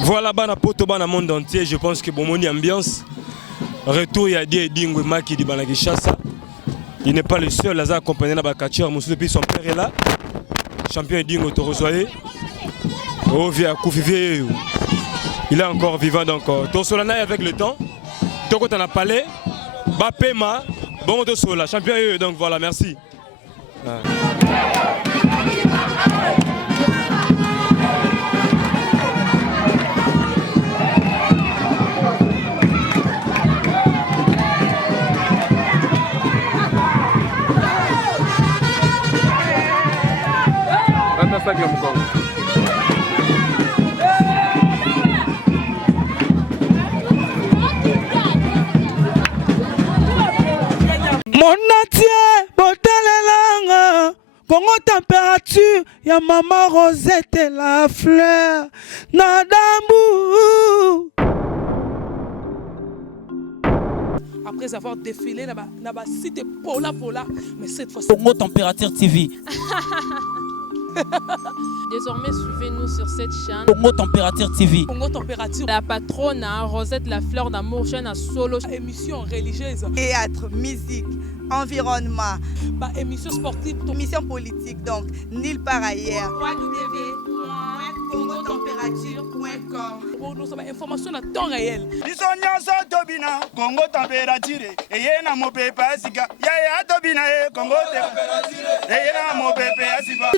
Voilà, bana poto bana monde entier, je pense que bon moni ambiance. Retour il y a des Dingo Maki di bana Kinshasa. Il n'est pas le seul, Lazare accompagné dans Bakachir, depuis son père est là. Champion Dingo Torozoye. Oh via Koufivier. Il est encore vivant donc. Tosolana avec le temps. Toko t'en a parlé. Bapema. Bon Tosola, champion donc voilà, merci. Mon entier, botalelanga, Congo température, ya maman Rosette et la fleur, Nadambu. Après avoir défilé dans la cité Pola, mais cette fois-ci Congo Température TV. Désormais, suivez-nous sur cette chaîne. Congo Température TV. Congo Température. La patronne, Rosette, la fleur d'amour, chaîne à solo. Émission religieuse. Théâtre, musique, environnement. Émission sportive. Émission politique, donc, nulle part ailleurs. www.congotempérature.com. Pour nous avons information à temps réel. Congo Température. Et yena mo pepe asika. Ya tobina Congo Température. Et yena mo pepe asika.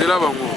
C'est là, bango.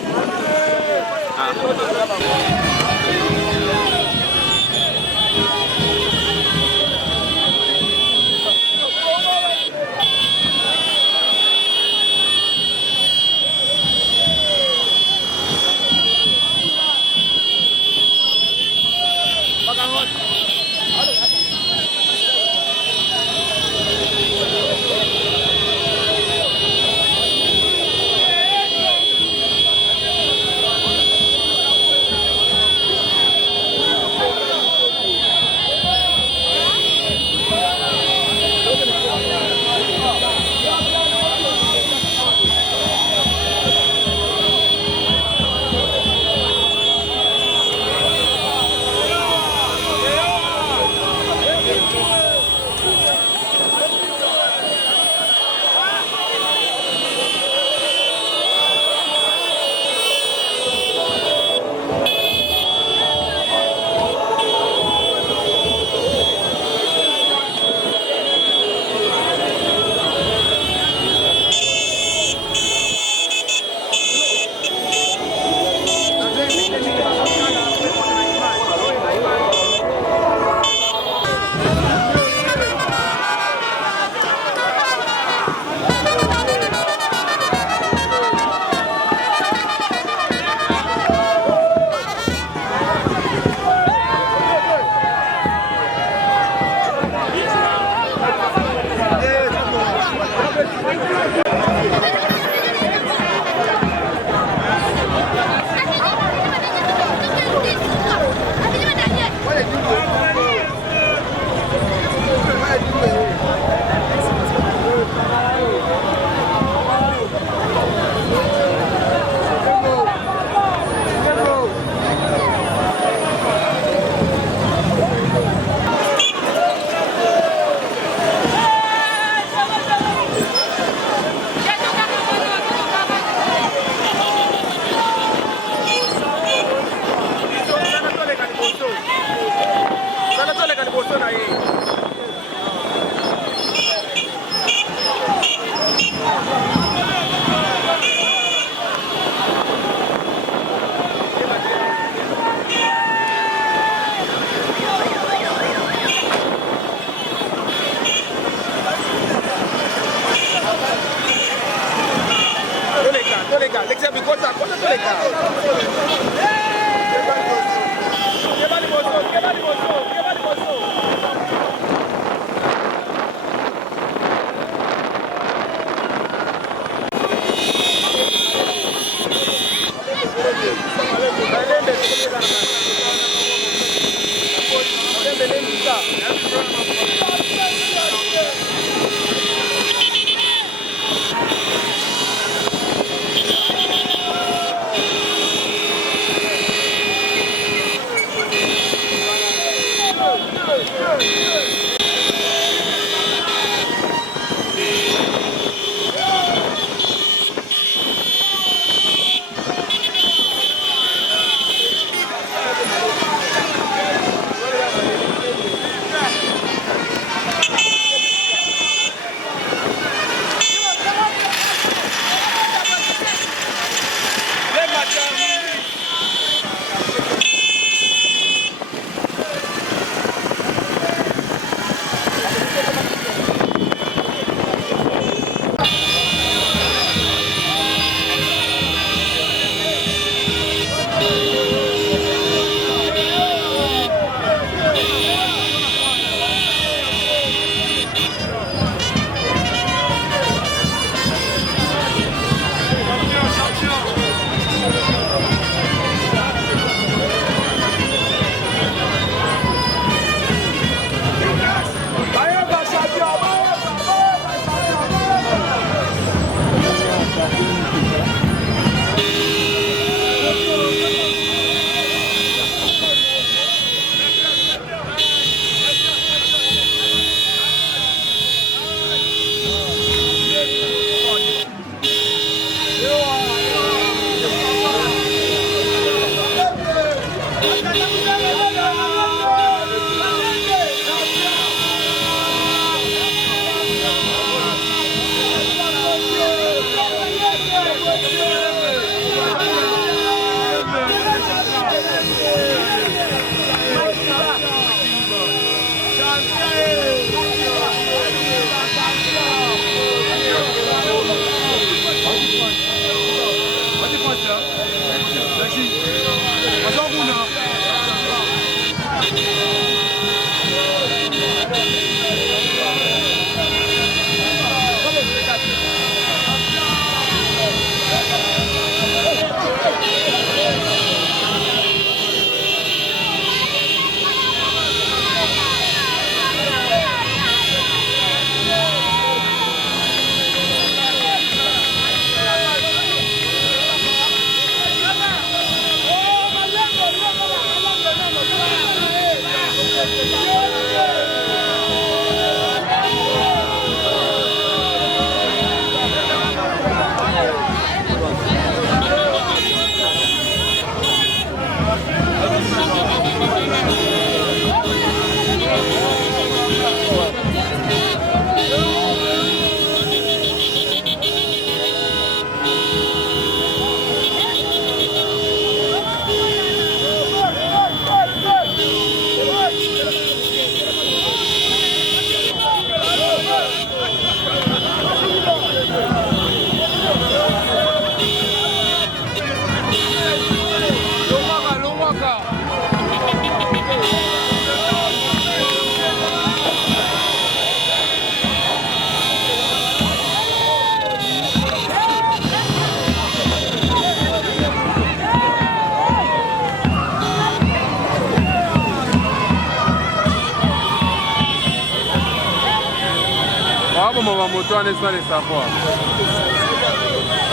mon montant est sans le savoir.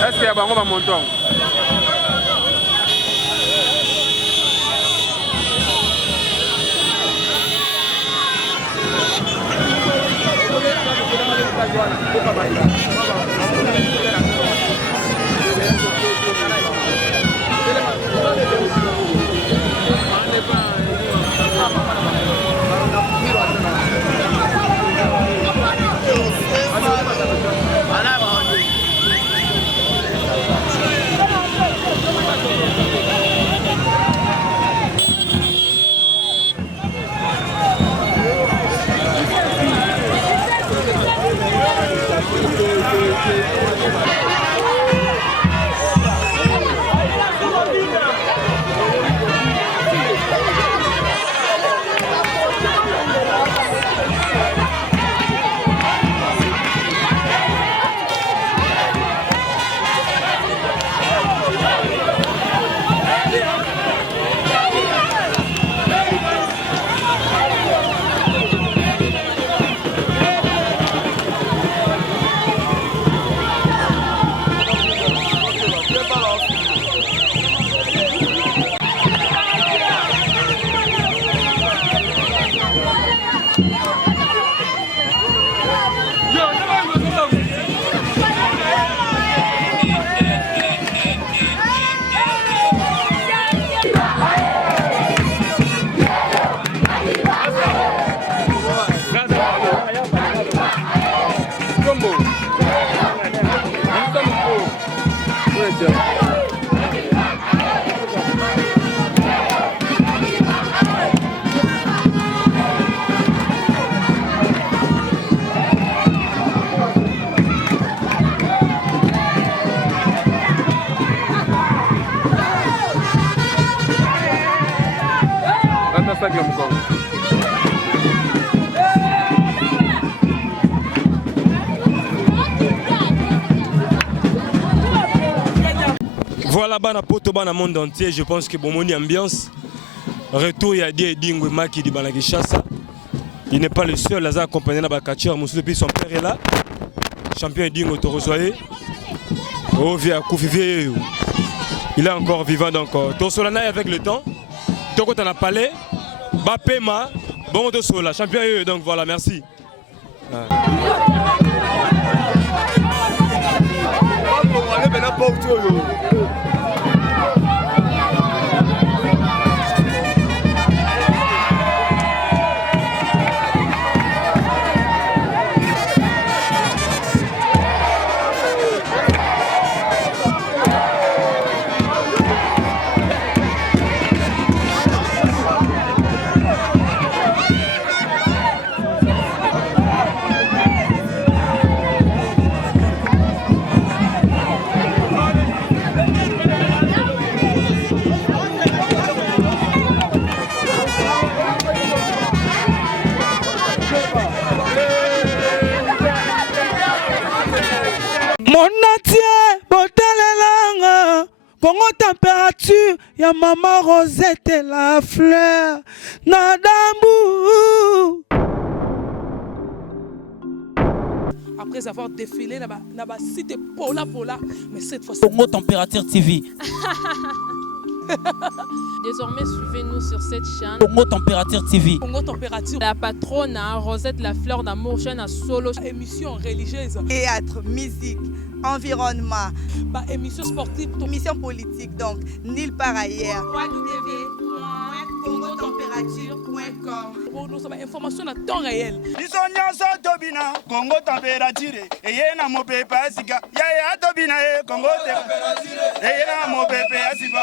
Est-ce qu'il y a un montant? Voilà, bana poto bana monde entier, je pense que Bomoni ambiance. Retour il y a des Dingwe Maki di bana Kinshasa. Il n'est pas le seul, Lazare accompagné par Kachir Moussou depuis son père est là. Champion Dingwe Torosoye. Oh via Koufivier. Il est encore vivant donc. Tosolana avec le temps. Toko t'en a parlé. Bapema. Bon Tosola, champion donc voilà, merci. Congo température, ya maman Rosette la fleur, Nadambu. Après avoir défilé dans la cité Pola, mais cette fois-ci. Congo Température TV. Désormais, suivez-nous sur cette chaîne. Congo Température TV. Congo Température. La patronne Rosette la fleur d'amour, chaîne à solo. Émission religieuse. Théâtre, musique, environnement. Émission sportive. Émission politique, donc nulle part ailleurs. www.congotempérature.com. Nous avons information à temps réel. Bisonyaso tobina Congo température eyena mopepe asika ya tobina Congo température eyena mopepe asika